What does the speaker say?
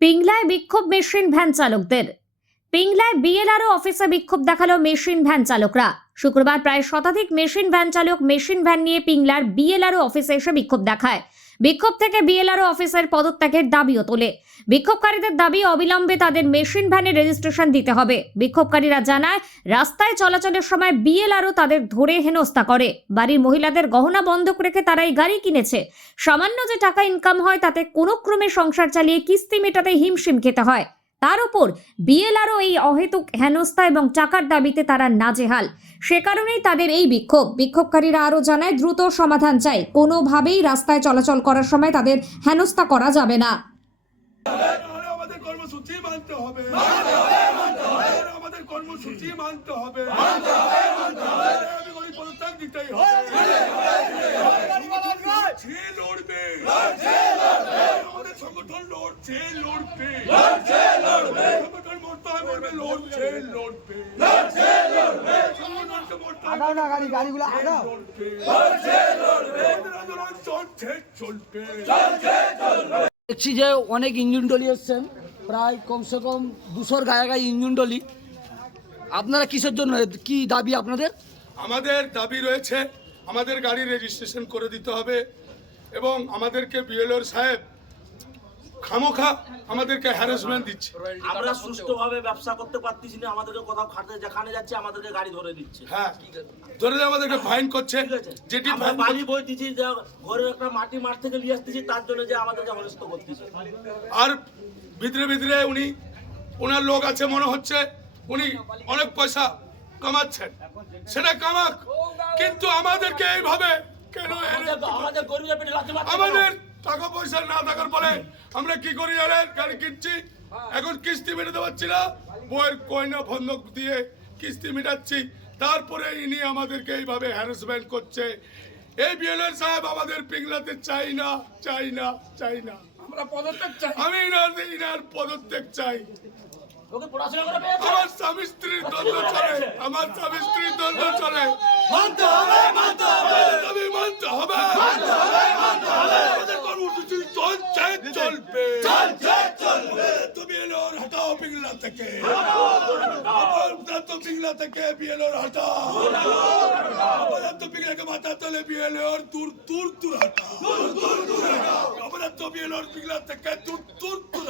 পিংলায় বিক্ষোভ machine van চালকদের। পিংলায় BLRO অফিসে বিক্ষোভ দেখাল মেশিন ভ্যান চালকরা। শুক্রবার প্রায় শতাধিক মেশিন ভ্যান চালক মেশিন ভ্যান নিয়ে পিংলার বিএলআরও অফিসে এসে বিক্ষোভ দেখায়। বিক্ষোভ থেকে বিএলআরও অফিসের পদত্যাগের দাবিও তোলে। বিক্ষোভকারীদের দাবি অবিলম্বে তাদের মেশিন ভ্যানে রেজিস্ট্রেশন দিতে হবে। বিক্ষোভকারীরা জানায়, রাস্তায় চলাচলের সময় বিএলআরও তাদের ধরে হেনস্থা করে। বাড়ির মহিলাদের গহনা বন্ধক রেখে তারা এই গাড়ি কিনেছে। সামান্য যে টাকা ইনকাম হয়, তাতে কোনো ক্রমে সংসার চালিয়ে কিস্তি মেটাতে হিমশিম খেতে হয়। তার উপর বিএলআরও এই অহেতুক হেনস্থা এবং টাকার দাবিতে তারা নাজেহাল। সে কারণেই তাদের এই বিক্ষোভ। বিক্ষোভকারীরা আরও জানায়, দ্রুত সমাধান চাই। কোনোভাবেই রাস্তায় চলাচল করার সময় তাদের হেনস্থা করা যাবে না। কর্মসূচি মানতে হবে। আমাদের কর্মসূচি মানতে হবে লড়ছে, লড়বে আমাদের সংগঠন লড়ছে লড়বে। সংগঠন মরতে হয় মরবে লড়ছে লড়বে। সংগঠনকে মরতে হবে, আগাও না গাড়ি গাড়িগুলো আগাও। লড়বে। আমাদের আন্দোলন চলছে চলবে। দেখছি যে অনেক ইঞ্জিন ডলি এসছেন প্রায় কমসে কম দুশোর গায়ে গায়ে ইঞ্জিন ডলি। আপনারা কিসের জন্য কি দাবি আপনাদের? আমাদের দাবি রয়েছে আমাদের গাড়ি রেজিস্ট্রেশন করে দিতে হবে এবং আমাদেরকে বিএলওর সাহেব খামোখা আমাদেরকে হ্যারাসমেন্ট দিচ্ছে। আমরা সুষ্ঠুভাবে ব্যবসা করতে পারতেছি না আমাদেরকে কোথাও খাটে যেখানে যাচ্ছে আমাদেরকে গাড়ি ধরে দিচ্ছে। হ্যাঁ ধরে দিয়ে আমাদেরকে ফাইন করছে। যেটি আমরা বাড়ি বই দিচ্ছি যে ঘরের একটা মাটি মাঠ থেকে নিয়ে আসতেছি তার জন্য যে আমাদেরকে অনিষ্ট করতেছে। আর ভিতরে ভিতরে উনি ওনার লোক আছে মনে হচ্ছে উনি অনেক পয়সা কামাচ্ছেন। সেটা কামাক কিন্তু আমাদেরকে এইভাবে কেন আমাদের- গরিবের পেটে আমাদের টাকা পয়সা না থাকার ফলে আমরা কি করি জানেন? গাড়ি কিনছি। এখন কিস্তি মেটাতে পারছি না। বইয়ের কয়না বন্ধক দিয়ে কিস্তি মেটাচ্ছি। তারপরে ইনি আমাদেরকে এইভাবে হ্যারাসমেন্ট করছে। এই বিএলএর সাহেব আমাদের পিংলাতে চাই না চাই না চাই না। আমরা পদত্যাগ চাই। আমি ইনার ইনার পদত্যাগ চাই। আমার স্বামী স্ত্রীর দ্বন্দ্ব চলে। আমার স্বামী স্ত্রীর দ্বন্দ্ব চলে। মানতে হবে দাবি মানতে হবে মানতে হবে মানতে হবে আমাদের কর্মসূচি চলছে চলবে। চলবে তুমি এলো হটাও পিংলা থেকে। তো পিংলা থেকে বিএলওর হটাও। আমাদের তো পিংলাকে মাথা তলে বিএলওর দূর দূর দূর হটাও। আমাদের তো বিএলওর পিংলা থেকে দূর দূর দূর